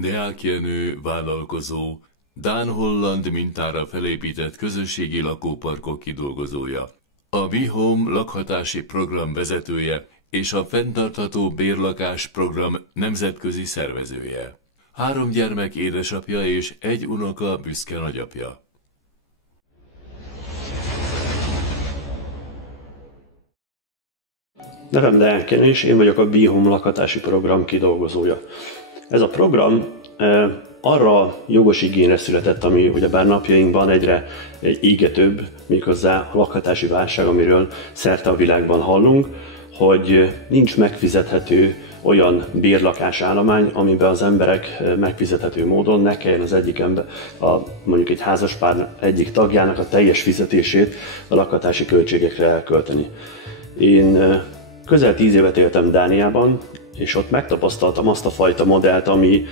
Deák Jenő vállalkozó, dán-holland mintára felépített közösségi lakóparkok kidolgozója, a WeHome lakhatási program vezetője és a Fenntartható Bérlakás program nemzetközi szervezője. 3 gyermek édesapja és 1 unoka büszke nagyapja. Nevem Deák Jenő, és én vagyok a WeHome lakhatási program kidolgozója. Ez a program arra jogos igényre született, ami ugyebár napjainkban egyre égetőbb, méghozzá a lakhatási válság, amiről szerte a világban hallunk, hogy nincs megfizethető olyan bérlakásállomány, amiben az emberek megfizethető módon ne kelljen az egyik ember, mondjuk egy házaspár egyik tagjának a teljes fizetését a lakhatási költségekre elkölteni. Én közel 10 évet éltem Dániában, és ott megtapasztaltam azt a fajta modellt, ami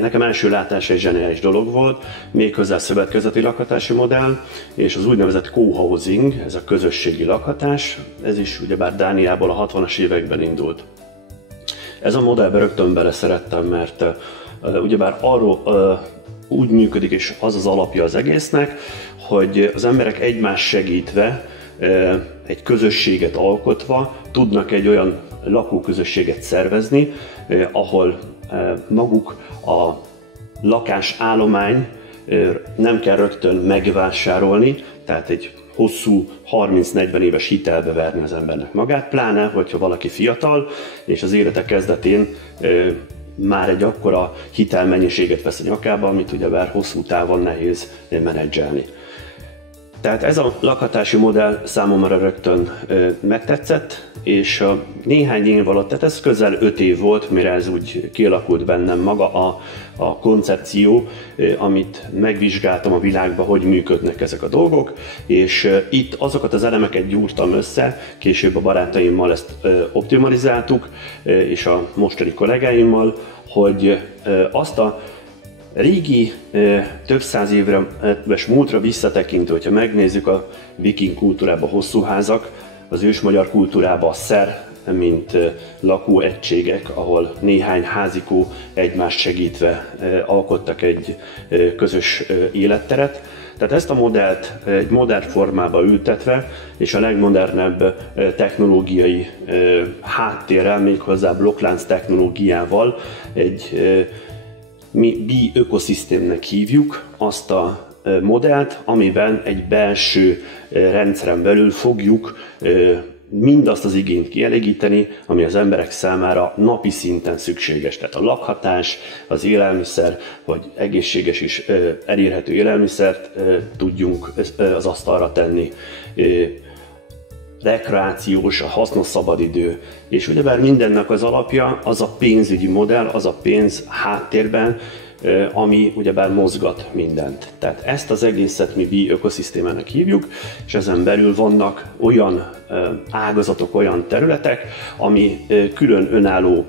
nekem első látásra egy zseniális dolog volt, méghozzá szövetkezeti lakhatási modell, és az úgynevezett co-housing, ez a közösségi lakhatás, ez is ugyebár Dániából a 60-as években indult. Ez a modellbe rögtön beleszerettem, mert ugyebár arról úgy működik, és az az alapja az egésznek, hogy az emberek egymást segítve, egy közösséget alkotva tudnak egy olyan lakóközösséget szervezni, ahol maguk a lakásállomány nem kell rögtön megvásárolni, tehát egy hosszú 30-40 éves hitelbe verni az embernek magát, pláne, hogyha valaki fiatal, és az élete kezdetén már egy akkora hitelmennyiséget vesz a nyakába, amit ugyebár hosszú távon nehéz menedzselni. Tehát ez a lakhatási modell számomra rögtön megtetszett, és néhány év alatt, tehát ez közel 5 év volt, mire ez úgy kialakult bennem maga a koncepció, amit megvizsgáltam a világban, hogy működnek ezek a dolgok, és itt azokat az elemeket gyúrtam össze, később a barátaimmal ezt optimalizáltuk, és a mostani kollégáimmal, hogy azt a régi, több száz éves múltra visszatekintő, hogyha megnézzük a viking kultúrában hosszú házak, az ősmagyar kultúrában a szer, mint lakóegységek, ahol néhány házikó egymást segítve alkottak egy közös életteret. Tehát ezt a modellt egy modern formába ültetve, és a legmodernebb technológiai háttérrel, méghozzá blokklánc technológiával egy mi bi-ökoszisztémnek hívjuk azt a modellt, amiben egy belső rendszeren belül fogjuk mindazt az igényt kielégíteni, ami az emberek számára napi szinten szükséges. Tehát a lakhatás, az élelmiszer, hogy egészséges és elérhető élelmiszert tudjunk az asztalra tenni, rekreációs, a hasznos szabadidő, és ugyebár mindennek az alapja az a pénzügyi modell, az a pénz háttérben, ami ugyebár mozgat mindent. Tehát ezt az egészet mi bi-ökoszisztémának hívjuk, és ezen belül vannak olyan ágazatok, olyan területek, ami külön önálló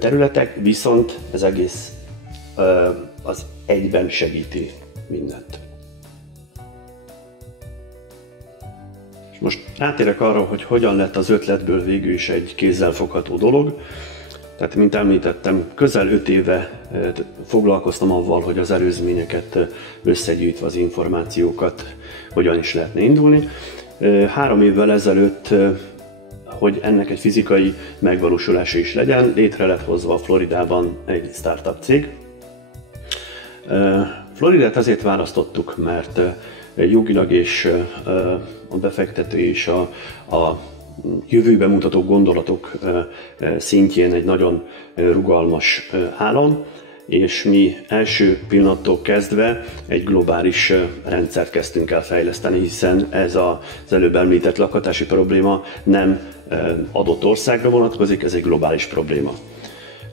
területek, viszont ez egész az egyben segíti mindent. Most rátérek arra, hogy hogyan lett az ötletből végül is egy kézzelfogható dolog. Tehát, mint említettem, közel 5 éve foglalkoztam avval, hogy az előzményeket összegyűjtve az információkat hogyan is lehetne indulni. 3 évvel ezelőtt, hogy ennek egy fizikai megvalósulása is legyen, létre lett hozva Floridában egy startup cég. Floridát azért választottuk, mert jogilag és a befektető és a jövőbe mutató gondolatok szintjén egy nagyon rugalmas állam, és mi első pillanattól kezdve egy globális rendszert kezdtünk el fejleszteni, hiszen ez az előbb említett lakhatási probléma nem adott országra vonatkozik, ez egy globális probléma.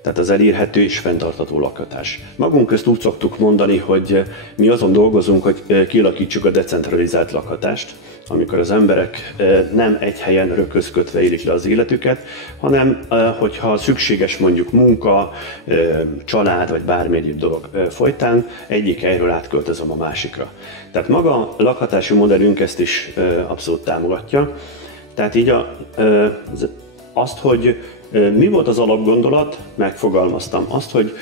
Tehát az elérhető és fenntartható lakhatás. Magunk közt úgy szoktuk mondani, hogy mi azon dolgozunk, hogy kialakítsuk a decentralizált lakhatást, amikor az emberek nem egy helyen röközködve élik le az életüket, hanem hogyha szükséges mondjuk munka, család vagy bármi egyéb dolog folytán, egyik helyről átköltözöm a másikra. Tehát maga a lakhatási modellünk ezt is abszolút támogatja. Tehát így azt, hogy mi volt az alapgondolat, megfogalmaztam. Azt, hogy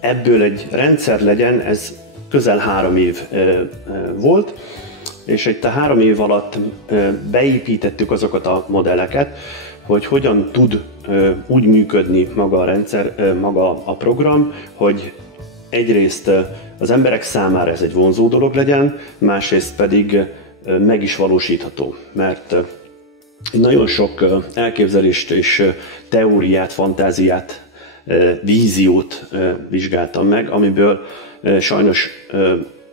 ebből egy rendszer legyen, ez közel 3 év volt, és itt a 3 év alatt beépítettük azokat a modelleket, hogy hogyan tud úgy működni maga a rendszer, maga a program, hogy egyrészt az emberek számára ez egy vonzó dolog legyen, másrészt pedig meg is valósítható, mert nagyon sok elképzelést és teóriát, fantáziát, víziót vizsgáltam meg, amiből sajnos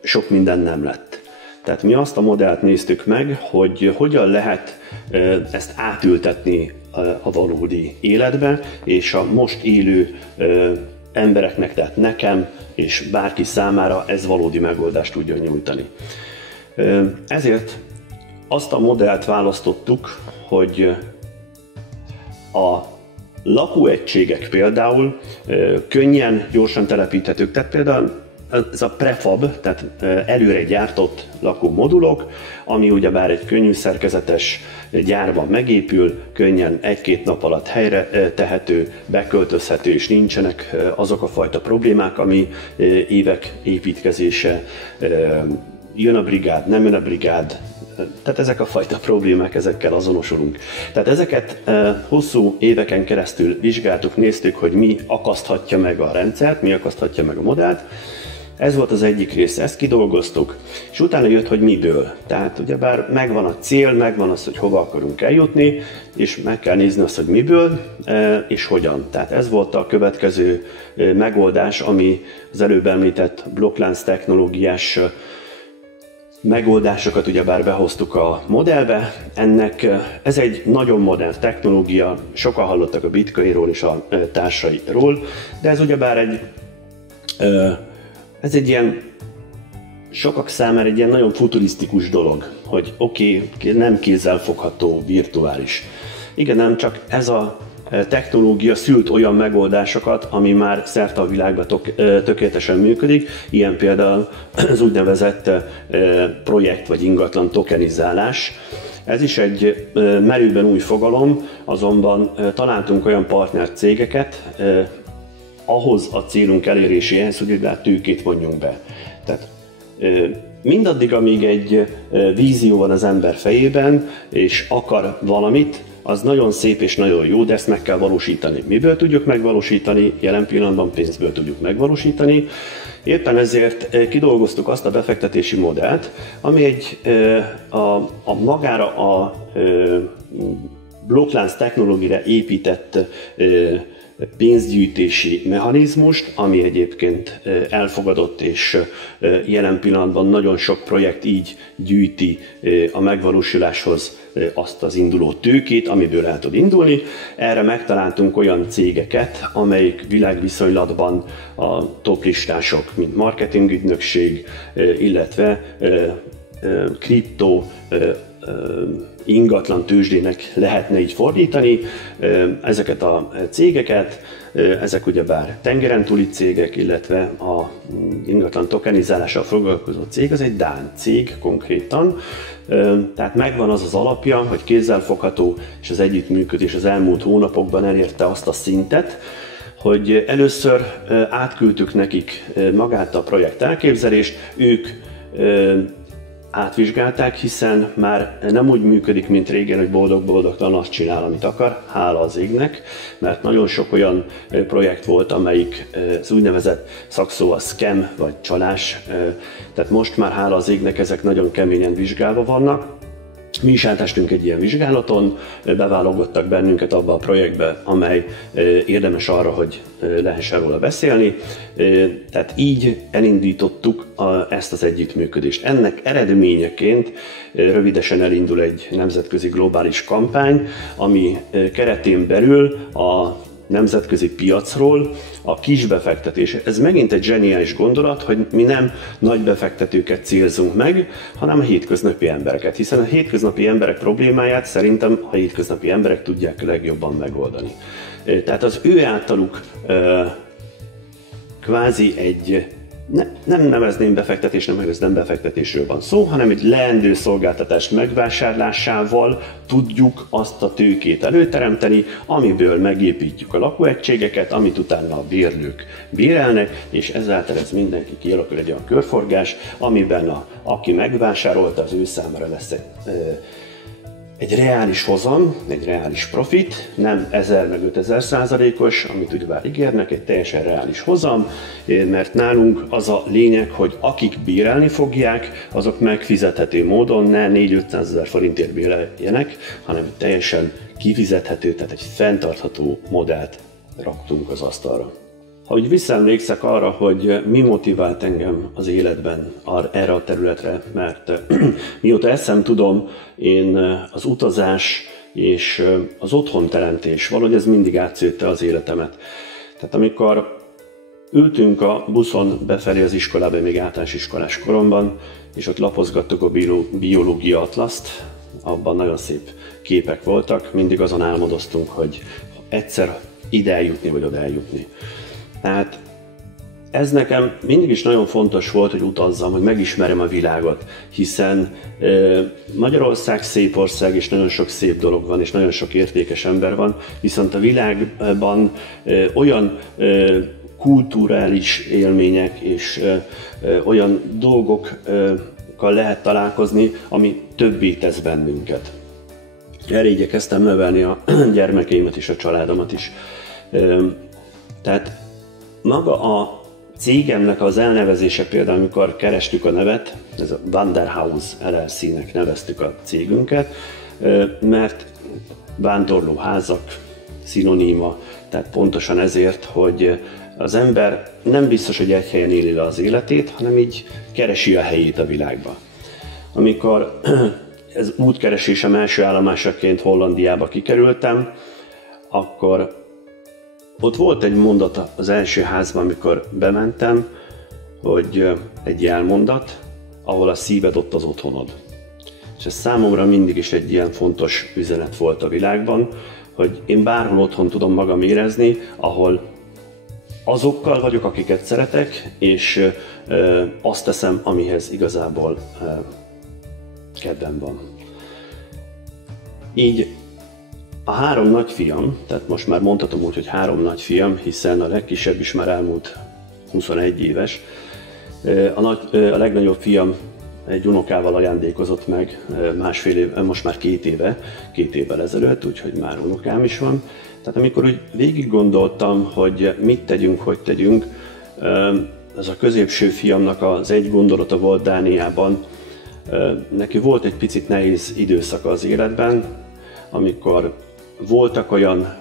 sok minden nem lett. Tehát mi azt a modellt néztük meg, hogy hogyan lehet ezt átültetni a valódi életbe, és a most élő embereknek, tehát nekem és bárki számára ez valódi megoldást tudjon nyújtani. Ezért azt a modellt választottuk, hogy a lakóegységek például könnyen, gyorsan telepíthetők. Tehát például ez a prefab, tehát előre gyártott lakómodulok, ami ugyebár egy könnyű szerkezetes gyárban megépül, könnyen 1-2 nap alatt helyre tehető, beköltözhető, és nincsenek azok a fajta problémák, ami évek építkezése, jön a brigád, nem jön a brigád, tehát ezek a fajta problémák, ezekkel azonosulunk. Tehát ezeket hosszú éveken keresztül vizsgáltuk, néztük, hogy mi akaszthatja meg a rendszert, mi akaszthatja meg a modellt. Ez volt az egyik része, ezt kidolgoztuk, és utána jött, hogy miből. Tehát ugyebár megvan a cél, megvan az, hogy hova akarunk eljutni, és meg kell nézni azt, hogy miből és hogyan. Tehát ez volt a következő megoldás, ami az előbb említett blokklánc technológiás megoldásokat ugyebár behoztuk a modellbe. Ez egy nagyon modern technológia, sokan hallottak a Bitcoinról és a társairól, de ez ugyebár ez egy ilyen, sokak számára egy ilyen nagyon futurisztikus dolog, hogy oké, nem kézzelfogható, virtuális. Igen, nem csak ez a technológia szült olyan megoldásokat, ami már szerte a világban tökéletesen működik, ilyen például az úgynevezett projekt vagy ingatlan tokenizálás. Ez is egy merőben új fogalom, azonban találtunk olyan partner cégeket, ahhoz a célunk eléréséhez, hogy tőkét vonjunk be. Tehát mindaddig, amíg egy vízió van az ember fejében, és akar valamit, az nagyon szép és nagyon jó, de ezt meg kell valósítani. Miből tudjuk megvalósítani? Jelen pillanatban pénzből tudjuk megvalósítani. Éppen ezért kidolgoztuk azt a befektetési modellt, ami magára a blokklánc technológiára épített pénzgyűjtési mechanizmust, ami egyébként elfogadott, és jelen pillanatban nagyon sok projekt így gyűjti a megvalósuláshoz azt az induló tőkét, amiből el tud indulni. Erre megtaláltunk olyan cégeket, amelyik világviszonylatban a toplistások, mint marketingügynökség, illetve kriptó, ingatlan tőzsdének lehetne így fordítani ezeket a cégeket. Ezek ugyebár tengeren túli cégek, illetve a ingatlan tokenizálással foglalkozó cég, az egy dán cég konkrétan. Tehát megvan az az alapja, hogy kézzelfogható, és az együttműködés az elmúlt hónapokban elérte azt a szintet, hogy először átküldtük nekik magát a projekt elképzelést, ők átvizsgálták, hiszen már nem úgy működik, mint régen, hogy boldog-boldogtalan azt csinál, amit akar, hála az égnek, mert nagyon sok olyan projekt volt, amelyik az úgynevezett szakszó a scam vagy csalás, tehát most már hála az égnek ezek nagyon keményen vizsgálva vannak. Mi is átestünk egy ilyen vizsgálaton, beválogattak bennünket abba a projektbe, amely érdemes arra, hogy lehessen róla beszélni. Tehát így elindítottuk ezt az együttműködést. Ennek eredményeként rövidesen elindul egy nemzetközi globális kampány, ami keretén belül a nemzetközi piacról a kisbefektetés. Ez megint egy zseniális gondolat, hogy mi nem nagy befektetőket célzunk meg, hanem a hétköznapi embereket, hiszen a hétköznapi emberek problémáját szerintem a hétköznapi emberek tudják legjobban megoldani. Tehát az ő általuk kvázi egy nem nevezném befektetésnek, mert ez nem befektetésről van szó, hanem egy leendő szolgáltatást megvásárlásával tudjuk azt a tőkét előteremteni, amiből megépítjük a lakóegységeket, amit utána a bérlők bérelnek, és ezáltal ez mindenki kialakul egy olyan körforgás, amiben aki megvásárolta, az ő számára lesz egy reális hozam, egy reális profit, nem 1000 meg 5000%-os, amit ugyebár ígérnek, egy teljesen reális hozam, mert nálunk az a lényeg, hogy akik bérelni fogják, azok megfizethető módon ne 400-500 ezer forintért béreljenek, hanem teljesen kifizethető, tehát egy fenntartható modellt raktunk az asztalra. Ha úgy visszaemlékszek arra, hogy mi motivált engem az életben erre a területre, mert mióta eszem tudom, én az utazás és az otthonteremtés, valahogy ez mindig átszőtte az életemet. Tehát amikor ültünk a buszon befelé az iskolába, még általános iskolás koromban, és ott lapozgattuk a biológia atlaszt, abban nagyon szép képek voltak, mindig azon álmodoztunk, hogy egyszer ide eljutni, vagy oda eljutni. Tehát ez nekem mindig is nagyon fontos volt, hogy utazzam, hogy megismerjem a világot, hiszen Magyarország szép ország, és nagyon sok szép dolog van, és nagyon sok értékes ember van, viszont a világban olyan kulturális élmények és olyan dolgokkal lehet találkozni, ami többé tesz bennünket. Erre igyekeztem növelni a gyermekeimet és a családomat is. Tehát maga a cégemnek az elnevezése például, amikor kerestük a nevet, ez a Wanderhaus LLC-nek neveztük a cégünket, mert vándorlóházak szinoníma, tehát pontosan ezért, hogy az ember nem biztos, hogy egy helyen éli le az életét, hanem így keresi a helyét a világban. Amikor ez útkeresésem első állomásaként Hollandiába kikerültem, akkor ott volt egy mondat az első házban, amikor bementem, hogy egy jelmondat, ahol a szíved, ott az otthonod. És ez számomra mindig is egy ilyen fontos üzenet volt a világban, hogy én bárhol otthon tudom magam érezni, ahol azokkal vagyok, akiket szeretek, és azt teszem, amihez igazából kedvem van. Így a 3 nagyfiam, tehát most már mondhatom úgy, hogy 3 nagyfiam, hiszen a legkisebb is már elmúlt 21 éves. A legnagyobb fiam egy unokával ajándékozott meg most már 2 évvel ezelőtt, úgyhogy már unokám is van. Tehát amikor úgy végig gondoltam, hogy mit tegyünk, hogy tegyünk, ez a középső fiamnak az egy gondolata volt Dániában. Neki volt egy picit nehéz időszaka az életben, amikor voltak olyan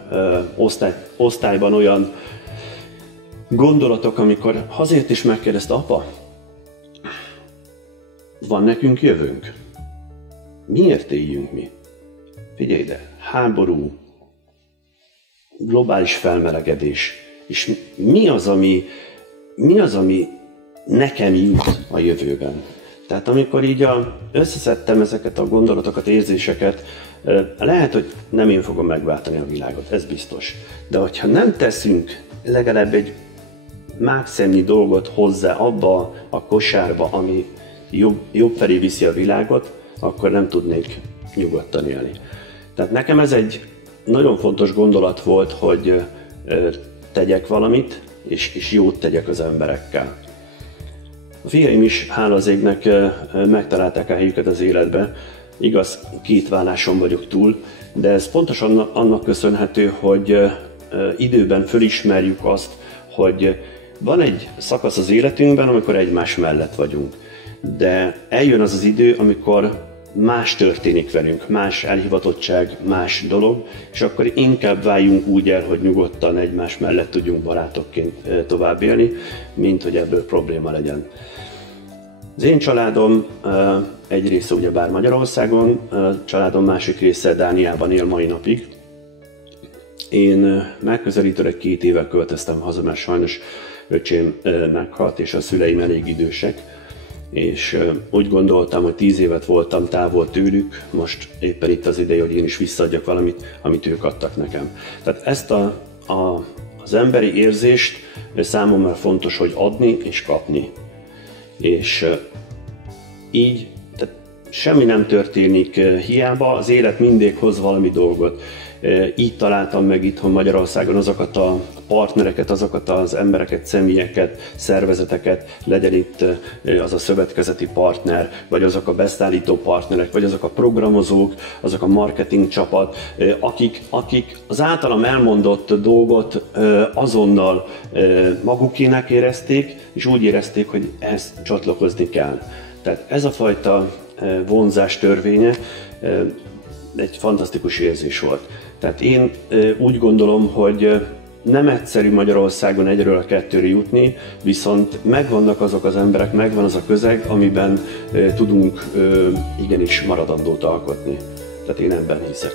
osztályban olyan gondolatok, amikor azért is megkérdezte, apa, van nekünk jövőnk? Miért éljünk mi? Figyelj ide, háború, globális felmelegedés, és mi az, ami nekem jut a jövőben? Tehát amikor így összeszedtem ezeket a gondolatokat, érzéseket, lehet, hogy nem én fogom megváltani a világot, ez biztos. De hogyha nem teszünk legalább egy mákszemnyi dolgot hozzá abba a kosárba, ami jobb felé viszi a világot, akkor nem tudnék nyugodtan élni. Tehát nekem ez egy nagyon fontos gondolat volt, hogy tegyek valamit, és jót tegyek az emberekkel. A fiaim is, hála az égnek, megtalálták a helyüket az életbe. Igaz, 2 válláson vagyok túl, de ez pontosan annak köszönhető, hogy időben fölismerjük azt, hogy van egy szakasz az életünkben, amikor egymás mellett vagyunk. De eljön az az idő, amikor más történik velünk, más elhivatottság, más dolog, és akkor inkább váljunk úgy el, hogy nyugodtan egymás mellett tudjunk barátokként tovább élni, mint hogy ebből probléma legyen. Az én családom egy része ugyebár Magyarországon, a családom másik része Dániában él mai napig. Én megközelítőleg 2 éve költöztem haza, mert sajnos öcsém meghalt, és a szüleim elég idősek. És úgy gondoltam, hogy 10 évet voltam távol tőlük, most éppen itt az ideje, hogy én is visszaadjak valamit, amit ők adtak nekem. Tehát ezt a Az emberi érzést számomra fontos, hogy adni és kapni. És így tehát semmi nem történik hiába, az élet mindig hoz valami dolgot. Így találtam meg itthon Magyarországon azokat a partnereket, azokat az embereket, személyeket, szervezeteket, legyen itt az a szövetkezeti partner, vagy azok a beszállító partnerek, vagy azok a programozók, azok a marketing csapat, akik az általam elmondott dolgot azonnal magukének érezték, és úgy érezték, hogy ehhez csatlakozni kell. Tehát ez a fajta vonzás törvénye egy fantasztikus érzés volt. Tehát én úgy gondolom, hogy nem egyszerű Magyarországon egyről a kettőre jutni, viszont megvannak azok az emberek, megvan az a közeg, amiben tudunk igenis maradandót alkotni. Tehát én ebben hiszek.